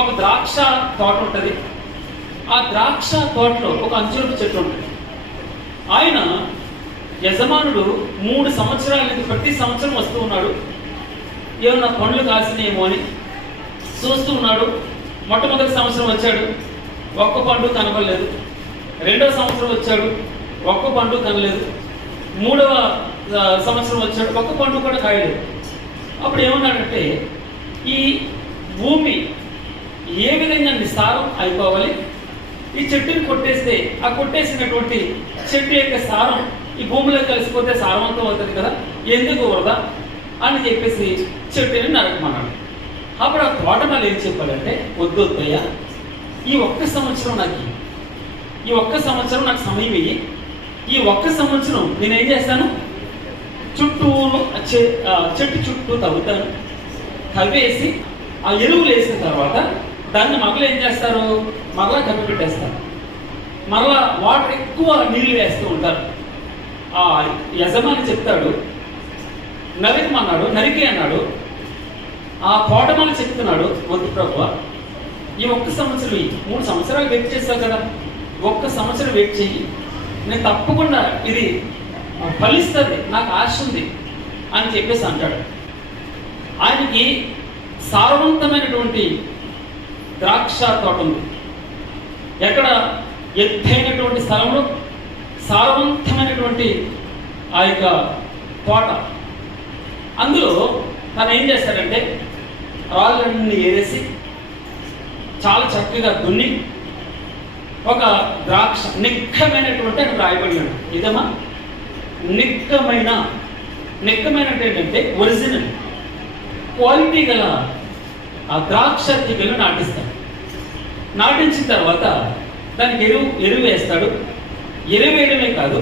ఒక ద్రాక్ష తోట ఉంటుంది. ఆ ద్రాక్ష తోటలో ఒక అంజూరపు చెట్టు ఉంటుంది. ఆయన యజమానుడు 3 సంవత్సరాల నుంచి ప్రతి సంవత్సరం వస్తూ ఉన్నాడు. ఏమన్నా పండ్లు కాసినేమో అని చూస్తూ ఉన్నాడు. మొట్టమొదటి సంవత్సరం వచ్చాడు, ఒక్క పండు కనపడలేదు. రెండవ సంవత్సరం వచ్చాడు, ఒక్క పండు కనలేదు. మూడవ సంవత్సరం వచ్చాడు, ఒక్క పండు కూడా కాయలేదు. అప్పుడు ఏమన్నాడంటే, ఈ భూమి ఏ విధంగా నిస్సారం అయిపోవాలి, ఈ చెట్టుని కొట్టేస్తే ఆ కొట్టేసినటువంటి చెట్టు యొక్క సారం ఈ భూమిలో కలిసిపోతే సారవంతం అవుతుంది కదా, ఎందుకు వరదా అని చెప్పేసి చెట్టుని నరకమన్నాడు. అప్పుడు ఆ తోటమాలి ఏం చెప్పాలంటే, వద్దొద్దయ్యా, ఈ ఒక్క సంవత్సరం నాకు సమయం ఇయ్యి. ఈ ఒక్క సంవత్సరం నేనేం చేస్తాను, చుట్టూరు చెట్టు చుట్టూ తవ్వుతాను. తవ్వేసి ఆ ఎరువులు వేసిన తర్వాత దాన్ని మరలా ఏం చేస్తారు, మరలా కప్పి పెట్టేస్తారు. మరలా వాటర్ ఎక్కువ నీళ్ళు వేస్తూ ఉంటారు. ఆ యజమాని చెప్తాడు, నరికమన్నాడు, నరికి అన్నాడు. ఆ తోటమాలి చెప్తున్నాడు, వద్దు ప్రభువా, ఈ ఒక్క సంవత్సరం 3 సంవత్సరాలు వెయిట్ చేస్తావు కదా, ఒక్క సంవత్సరం వెయిట్ చెయ్యి, నేను తప్పకుండా ఇది ఫలిస్తుంది, నాకు ఆశ ఉంది అని చెప్పేసి అంటాడు. ఆయనకి సారవంతమైనటువంటి ద్రాక్ష తోట ఉంది. ఎక్కడ ఎత్తైనటువంటి స్థలంలో సారవంతమైనటువంటి ఆ యొక్క తోట. అందులో తను ఏం చేస్తాడంటే, రాళ్ళన్నీ ఏరేసి చాలా చక్కగా దున్ని ఒక ద్రాక్ష నిక్కమైనటువంటి అని రాయబడినాడు. ఇదమ్మా నిక్కమైన అంటే ఏంటంటే ఒరిజినల్ క్వాలిటీ గల ఆ ద్రాక్ష తీగలు నాటిస్తాడు. నాటించిన తర్వాత దానికి ఎరువు వేస్తాడు. ఎరువు వేయడమే కాదు,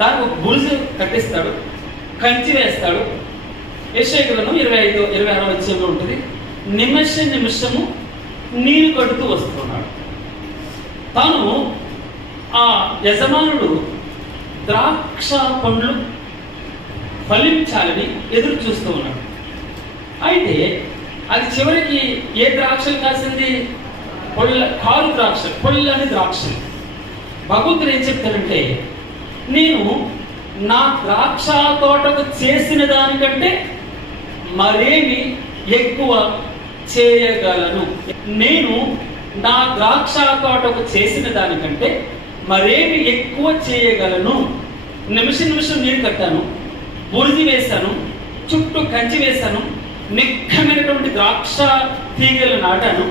దానికి ఒక బురుజు కట్టిస్తాడు, కంచి వేస్తాడు. యెషయా గ్రంథం 25-26 అధ్యాయంలో ఉంటుంది. నిమిషము నీరు కడుతూ వస్తున్నాడు. తాను ఆ యజమానుడు ద్రాక్ష పండ్లు ఫలించాలని ఎదురు చూస్తూ ఉన్నాడు. అయితే అది చివరికి ఏ ద్రాక్షలు కాసింది, కారు ద్రాక్ష, పొల్లని ద్రాక్షలు. భగవంతుడు ఏం చెప్తారంటే, నేను నా ద్రాక్ష తోటకు చేసిన దానికంటే మరేమి ఎక్కువ చేయగలను. నేను నా ద్రాక్ష తోటకు చేసిన దానికంటే మరేమి ఎక్కువ చేయగలను. నిమిషం నీరు కట్టాను, బురిజి వేశాను, చుట్టూ కంచి వేశాను, నిక్కమైనటువంటి ద్రాక్ష తీగలు నాటాను.